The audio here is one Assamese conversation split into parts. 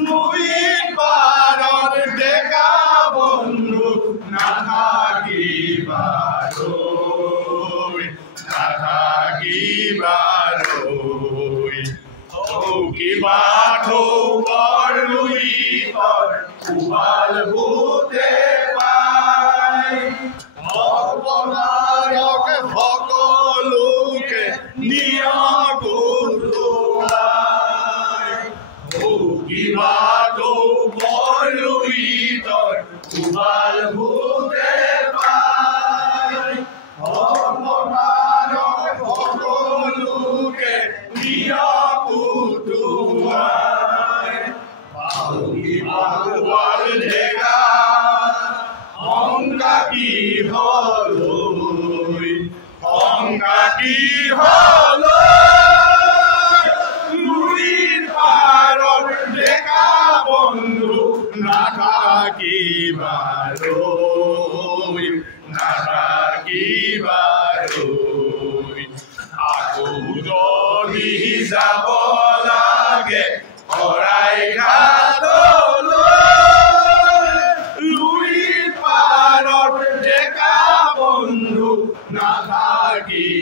নবীন পাৰৰ ডেকা বন্ধু নাথাকিবাৰৈ কিবা থৌবৰ লুই তৰ কুবাল ভূতে পায় অপনাৰক সকলোকে নিয়গুৰুৱাই কিবা থৌবৰ লুই তৰ কুবাল ভূতে পায় অপনাৰক সকলোকে নিয়গুৰুৱাই পাহুৱাল ডেকা সংকা কি হলৈ নদীৰ পাৰৰ ডেকা বন্ধু নাথাকিবাৰৈ আকৌ যদি যাব লাগে লুইৰ পাৰৰ ডেকা বন্ধু নাথাকিবাৰৈ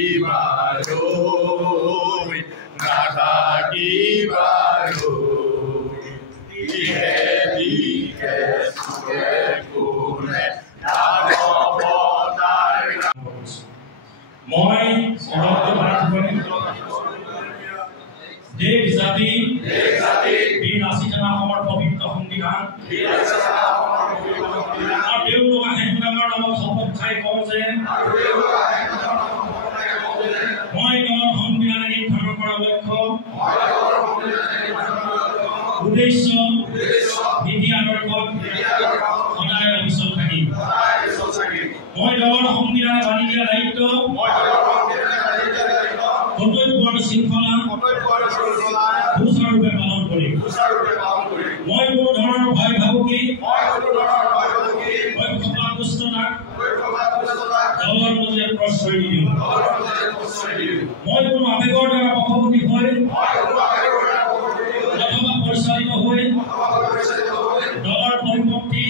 দিহে দিহে চুকে কোনে মই দেশ জাতি বীৰ ৰাচিতা অসমৰ পবিত্ৰ সংবিধান নামত শপত খাই কওঁ যে মই দলৰ সংবিধানে নিৰ্ধাৰণ কৰা লক্ষ্য উদ্দেশ্য নীতি আদৰ্শত সদায় অবিচল থাকিম মই দলৰ সংবিধানে বান্ধি দিয়া দায়িত্ব কৰ্তব্যৰ শৃংখলা সুচাৰুৰূপে পালন কৰিম মই কোনো ধৰণৰ ভয় ভাবুকি পক্ষপাতদুষ্টতাক দলৰ মজিয়াত প্ৰশ্ৰয় নিদিওঁ মই কোনো আৱেগৰ দ্বাৰা বশৱৰ্তী হৈ অথবা পৰিচালিত হৈ দলৰ পৰিপন্থী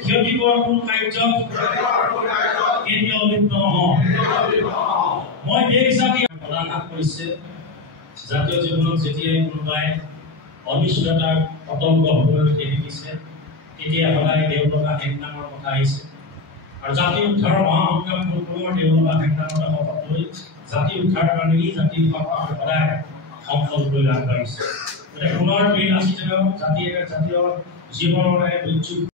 ক্ষতিকৰ কোনো কাৰ্যত কেতিয়াও লিপ্ত নহওঁ মই দেশ জাতি প্ৰদান কৰিছে জাতীয় জীৱনত যেতিয়াই কোনোবাই অনিশ্চয়তাক অতংক হ'বলৈ দেখিছে তেতিয়া সদায় দেওলগা হেংনামৰ কথা আহিছে আৰু জাতি উদ্ধাৰৰ মহাসংগ্ৰাম পুনৰ দেওলগা হেংনামতে শপত লৈ জাতি উদ্ধাৰৰ কাৰণে ই জাতিৰ সদায় সংকল্প লৈ আগবাঢ়িছে গতিকে পুনৰ বীৰ ৰাচিতা জাতিৰ জাতীয় জীৱনৰ দুৰ্যোগ